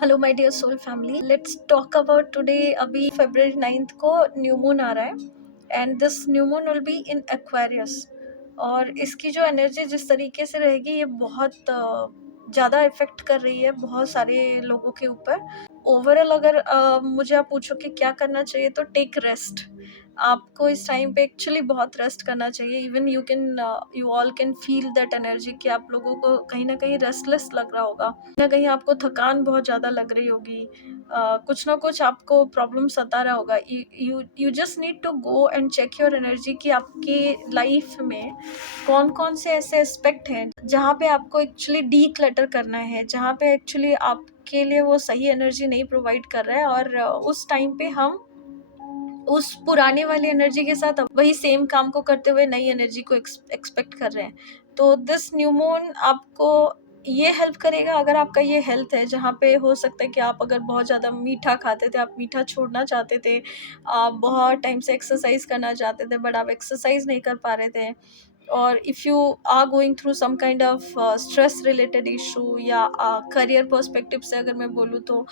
Hello my dear soul family, let's talk about today. अभी फरवरी 9th को new moon आ रहा है and this new moon will be in Aquarius. और इसकी जो एनर्जी जिस तरीके से रहेगी ये बहुत ज़्यादा इफेक्ट कर रही है बहुत सारे लोगों के ऊपर। ओवरऑल अगर मुझे आप पूछो कि क्या करना चाहिए तो टेक रेस्ट। आपको इस टाइम पे एक्चुअली बहुत रेस्ट करना चाहिए। Even you all can feel that energy कि आप लोगों को कहीं ना कहीं रेस्टलेस लग रहा होगा, कहीं ना कहीं आपको थकान बहुत ज़्यादा लग रही होगी। कुछ ना कुछ आपको प्रॉब्लम सता रहा होगा। You just need to go and check your energy कि आपकी लाइफ में कौन कौन से ऐसे एस्पेक्ट हैं जहाँ पे आपको एक्चुअली डी क्लटर करना है, जहाँ पे एक्चुअली आपके लिए वो सही एनर्जी नहीं प्रोवाइड कर रहा है। और उस टाइम पे हम उस पुराने वाली एनर्जी के साथ वही सेम काम को करते हुए नई एनर्जी को एक्सपेक्ट कर रहे हैं। तो दिस न्यू मून आपको ये हेल्प करेगा। अगर आपका ये हेल्थ है जहाँ पे हो सकता है कि आप अगर बहुत ज़्यादा मीठा खाते थे, आप मीठा छोड़ना चाहते थे, आप बहुत टाइम से एक्सरसाइज करना चाहते थे बट आप एक्सरसाइज नहीं कर पा रहे थे, और if you are going through some kind of stress related issue या करियर पर्सपेक्टिव से अगर मैं बोलूँ तो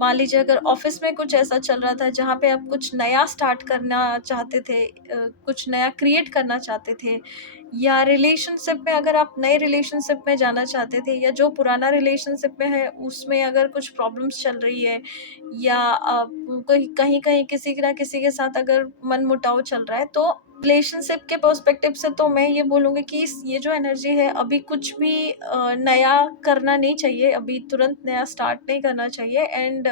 मान लीजिए अगर ऑफिस में कुछ ऐसा चल रहा था जहाँ पे आप कुछ नया स्टार्ट करना चाहते थे, कुछ नया क्रिएट करना चाहते थे, या रिलेशनशिप में अगर आप नए रिलेशनशिप में जाना चाहते थे, या जो पुराना रिलेशनशिप में है उसमें अगर कुछ प्रॉब्लम्स चल रही है, या कहीं कहीं कहीं किसी ना किसी के साथ अगर मन मुटाव चल रहा है, तो रिलेशनशिप के पर्सपेक्टिव से तो मैं ये बोलूँगी कि ये जो एनर्जी है अभी कुछ भी नया करना नहीं चाहिए, अभी तुरंत नया स्टार्ट नहीं करना चाहिए। एंड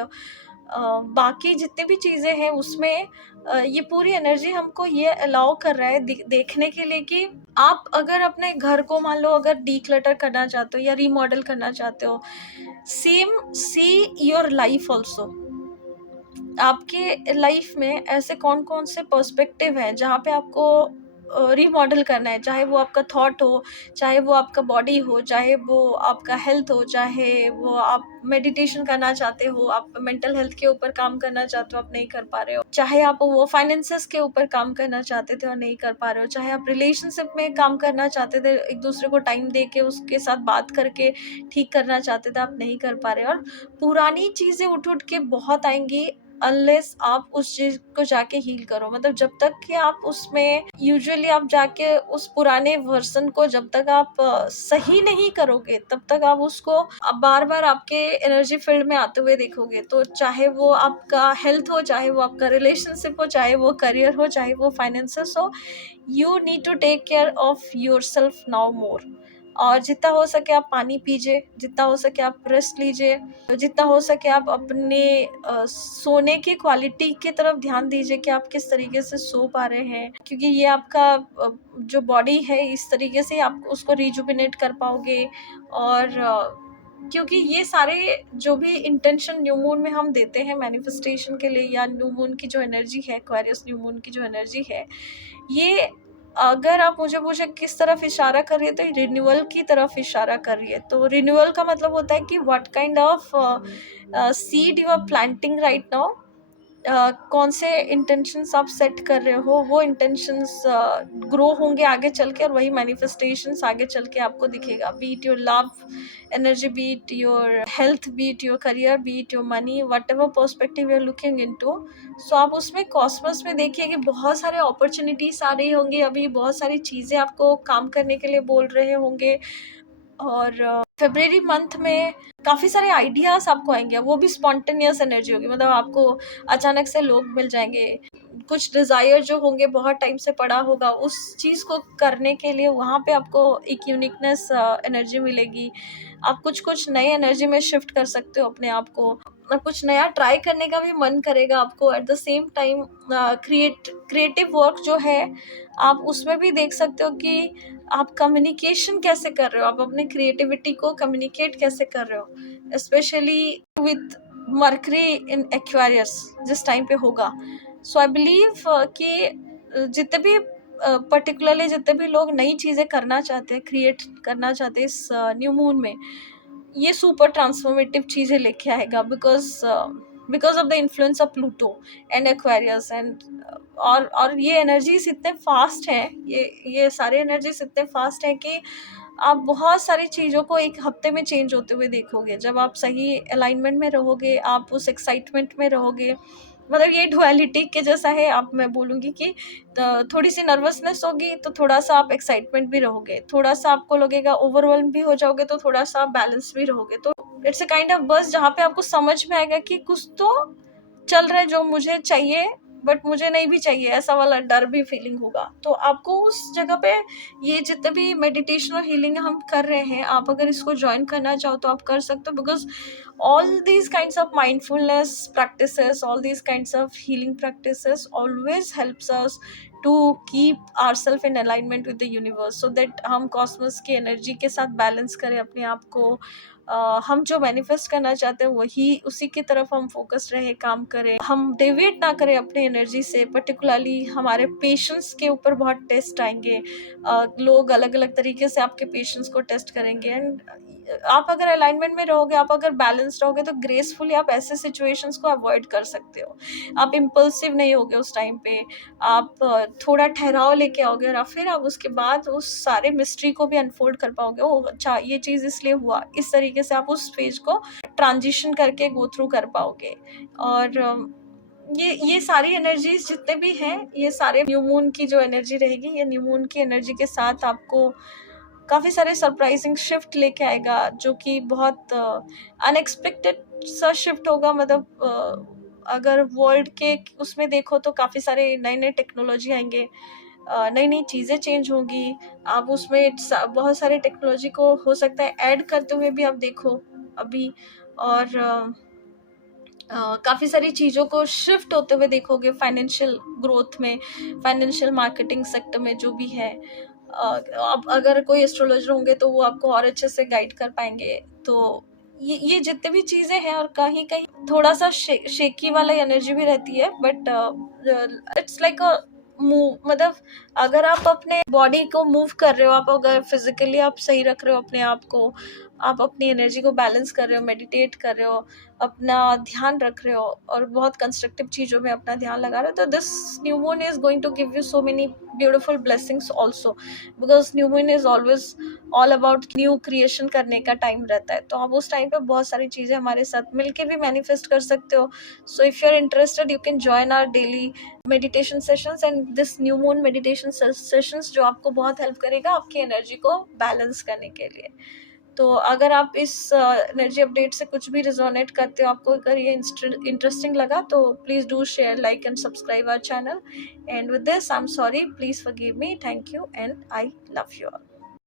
बाकी जितनी भी चीज़ें हैं उसमें ये पूरी एनर्जी हमको ये अलाउ कर रहा है देखने के लिए कि आप अगर अपने घर को मान लो अगर डीक्लटर करना चाहते हो या रीमॉडल करना चाहते हो, same see your life also. आपके लाइफ में ऐसे कौन कौन से पर्सपेक्टिव हैं जहाँ पे आपको रीमॉडल करना है, चाहे वो आपका थॉट हो, चाहे वो आपका बॉडी हो, चाहे वो आपका हेल्थ हो, चाहे वो आप मेडिटेशन करना चाहते हो, आप मेंटल हेल्थ के ऊपर काम करना चाहते हो, आप नहीं कर पा रहे हो, चाहे आप वो फाइनेंसेस के ऊपर काम करना चाहते थे और नहीं कर पा रहे हो, चाहे आप रिलेशनशिप में काम करना चाहते थे, एक दूसरे को टाइम दे के उसके साथ बात करके ठीक करना चाहते थे, आप नहीं कर पा रहे हो। और पुरानी चीज़ें उठ उठ के बहुत आएंगी अनलेस आप उस चीज़ को जाके हील करो। मतलब जब तक कि आप उसमें यूजुअली आप जाके उस पुराने वर्ज़न को जब तक आप सही नहीं करोगे, तब तक आप उसको बार-बार आपके एनर्जी फील्ड में आते हुए देखोगे। तो चाहे वो आपका हेल्थ हो, चाहे वो आपका रिलेशनशिप हो, चाहे वो करियर हो, चाहे वो फाइनेंसेस हो, you need to take care of yourself now more. और जितना हो सके आप पानी पीजिए, जितना हो सके आप रेस्ट लीजिए, जितना हो सके आप अपने सोने की क्वालिटी की तरफ ध्यान दीजिए कि आप किस तरीके से सो पा रहे हैं, क्योंकि ये आपका जो बॉडी है इस तरीके से आप उसको रिजुविनेट कर पाओगे। और क्योंकि ये सारे जो भी इंटेंशन न्यू मून में हम देते हैं मैनिफेस्टेशन के लिए, या न्यू मून की जो एनर्जी है, एक्वेरियस न्यू मून की जो एनर्जी है, ये अगर आप मुझे पूछे किस तरफ इशारा कर रही है तो रिन्यूअल की तरफ इशारा कर रही है। तो रिन्यूअल का मतलब होता है कि what kind of seed you are planting right now. कौन से इंटेंशंस आप सेट कर रहे हो, वो इंटेंशंस ग्रो होंगे आगे चल के, और वही मैनिफेस्टेशंस आगे चल के आपको दिखेगा। Be it your love energy, be it your health, be it your career, be it your money, whatever perspective you are looking into. So आप उसमें कॉस्मस में देखिए कि बहुत सारे अपॉर्चुनिटीज आ रही होंगी, अभी बहुत सारी चीज़ें आपको काम करने के लिए बोल रहे होंगे। और फरवरी मंथ में काफ़ी सारे आइडियाज़ आपको आएंगे, वो भी स्पॉन्टेनियस एनर्जी होगी। मतलब आपको अचानक से लोग मिल जाएंगे, कुछ डिज़ायर जो होंगे बहुत टाइम से पड़ा होगा उस चीज़ को करने के लिए वहाँ पे आपको एक यूनिकनेस एनर्जी मिलेगी। आप कुछ कुछ नए एनर्जी में शिफ्ट कर सकते हो अपने आप को, और कुछ नया ट्राई करने का भी मन करेगा आपको। At the same time creative work जो है आप उसमें भी देख सकते हो कि आप कम्युनिकेशन कैसे कर रहे हो, आप अपने क्रिएटिविटी को कम्युनिकेट कैसे कर रहे हो, specially with mercury in Aquarius जिस टाइम पे होगा। सो आई बिलीव कि जितने भी पर्टिकुलरली जितने भी लोग नई चीज़ें करना चाहते हैं, क्रिएट करना चाहते हैं इस न्यू मून में, ये सुपर ट्रांसफॉर्मेटिव चीज़ें लेके आएगा, because of the influence of Pluto and Aquarius. And और ये एनर्जीज इतने फास्ट हैं, ये सारे एनर्जीज इतने फास्ट हैं कि आप बहुत सारी चीज़ों को एक हफ्ते में चेंज होते हुए देखोगे। जब आप सही अलाइनमेंट में रहोगे, आप उस एक्साइटमेंट में रहोगे, मतलब ये डुअलिटी के जैसा है। आप मैं बोलूँगी कि थोड़ी-सी नर्वसनेस होगी तो थोड़ा-सा आप एक्साइटमेंट भी रहोगे, थोड़ा-सा आपको लगेगा ओवरवेल्म भी हो जाओगे तो थोड़ा-सा आप बैलेंस भी रहोगे। तो it's a kind of buzz जहाँ पे आपको समझ में आएगा कि कुछ तो चल रहा है जो मुझे चाहिए बट मुझे नहीं भी चाहिए, ऐसा वाला डर भी फीलिंग होगा। तो आपको उस जगह पे ये जितने भी मेडिटेशन और हीलिंग हम कर रहे हैं, आप अगर इसको जॉइन करना चाहो तो आप कर सकते हो, because all these kinds of mindfulness practices, all these kinds of healing practices always helps us to keep ourselves in alignment with the universe, so that हम कॉस्मोस की एनर्जी के साथ बैलेंस करें अपने आप को। हम जो मैनिफेस्ट करना चाहते हैं वही उसी की तरफ हम फोकस रहे, काम करें, हम डेविएट ना करें अपने एनर्जी से। पर्टिकुलरली हमारे पेशेंस के ऊपर बहुत टेस्ट आएंगे। लोग अलग अलग तरीके से आपके पेशेंस को टेस्ट करेंगे, एंड आप अगर अलाइनमेंट में रहोगे, आप अगर बैलेंस रहोगे तो ग्रेसफुली आप ऐसे सिचुएशंस को अवॉइड कर सकते हो। आप इम्पल्सिव नहीं होगे उस टाइम पे, आप थोड़ा ठहराव लेके आओगे और फिर आप उसके बाद उस सारे मिस्ट्री को भी अनफोल्ड कर पाओगे। ओ अच्छा, ये चीज़ इसलिए हुआ, इस तरीके से आप उस फेज को ट्रांजिशन करके गो थ्रू कर पाओगे। और ये सारी एनर्जीज जितने भी हैं, ये सारे न्यू मून की जो एनर्जी रहेगी, ये न्यू मून की एनर्जी के साथ आपको काफ़ी सारे सरप्राइजिंग शिफ्ट लेके आएगा, जो कि बहुत अनएक्सपेक्टेड सा शिफ्ट होगा। मतलब अगर वर्ल्ड के उसमें देखो तो काफ़ी सारे नए नए टेक्नोलॉजी आएंगे, नई नई चीज़ें चेंज होंगी। आप उसमें बहुत सारे टेक्नोलॉजी को हो सकता है ऐड करते हुए भी आप देखो अभी। और काफ़ी सारी चीज़ों को शिफ्ट होते हुए देखोगे फाइनेंशियल ग्रोथ में, फाइनेंशियल मार्केटिंग सेक्टर में जो भी है। आप अगर कोई एस्ट्रोलॉजर होंगे तो वो आपको और अच्छे से गाइड कर पाएंगे। तो ये जितने भी चीज़ें हैं, और कहीं कहीं थोड़ा सा शेकी वाला एनर्जी भी रहती है, but it's like a move. मतलब अगर आप अपने बॉडी को मूव कर रहे हो, आप अगर फिजिकली आप सही रख रहे हो अपने आप को, आप अपनी एनर्जी को बैलेंस कर रहे हो, मेडिटेट कर रहे हो, अपना ध्यान रख रहे हो और बहुत कंस्ट्रक्टिव चीज़ों में अपना ध्यान लगा रहे हो, तो this new moon is going to give you so many beautiful blessings also, because new moon is always all about new creation करने का टाइम रहता है। तो आप उस टाइम पे बहुत सारी चीज़ें हमारे साथ मिलके भी मैनिफेस्ट कर सकते हो। So if you are interested, you can join our daily meditation sessions and this new moon meditation sessions, जो आपको बहुत हेल्प करेगा आपकी एनर्जी को बैलेंस करने के लिए। तो अगर आप इस एनर्जी अपडेट से कुछ भी रिजोनेट करते हो, आपको अगर ये इंटरेस्टिंग लगा, तो please do share, like and subscribe our channel. And with this I am sorry, please forgive me, thank you and I love you all.